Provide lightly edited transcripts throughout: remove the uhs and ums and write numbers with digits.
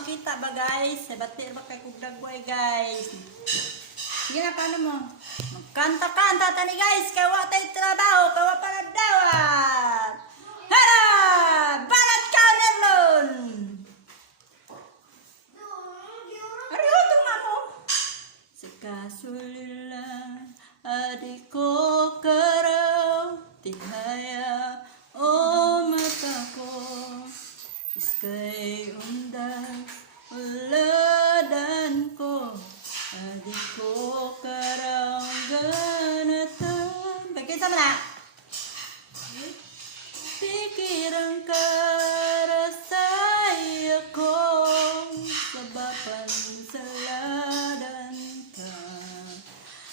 makita ba guys? Batir ba kay kugdagway guys? Sige na, paano mo? Magkanta-kanta tani guys, kawa tayo trabaho, kawa panagdawat. Hara! Balat ka nelon! Ariho nga mo. Sa kasulilan, adik ko karaw, tihaya o mata ko. Iskay undas, uladan ko, adik ko karaw ganatan. Bagay sama na. Pikiran karasay ako, sabapan saladan ka.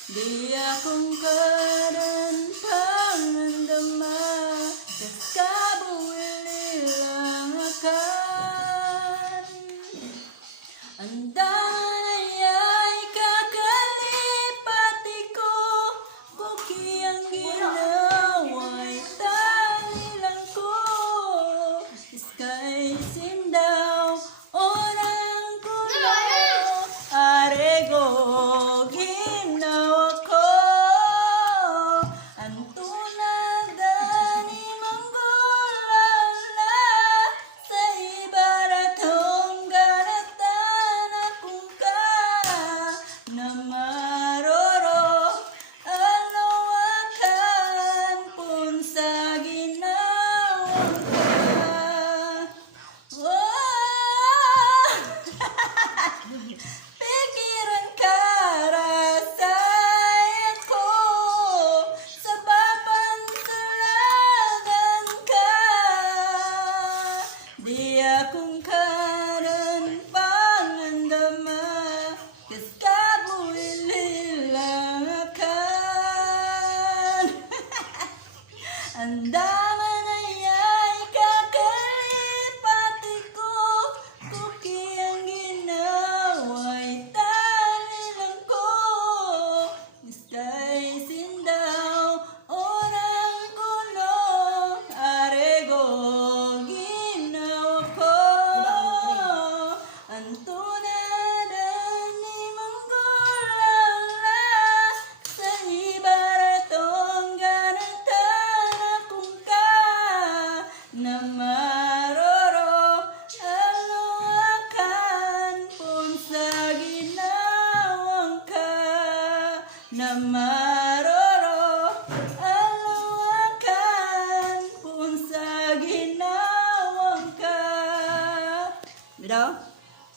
Di akong karan pangandama, kas kabuwili lang akan. Andangan ay kakalipati ko, kuki ang ginawa'y talilan ko. Iskay sindaw, orang kuno, arego ginawa ko. Antunadan ni manggulala, sa ibaratong ganatan akong ka, na maroro alawakan pun sa ginawang ka. Pikiran ka rasay ako, sa papansalagan ka. Di akong karan pangandama, kas kabuwili lang akan. Andaman ay kakalipati ko, kuki ang ginawa'y talilan ko. Iskay sindaw, orang kuno, arego ginawa ko. Antunadan ni manggulala, sa ibaratong ganatan akong ka, na maroro alawakan pun sa ginawang ka. Na maroro alawakan pun sa ginawang ka. Bitaw?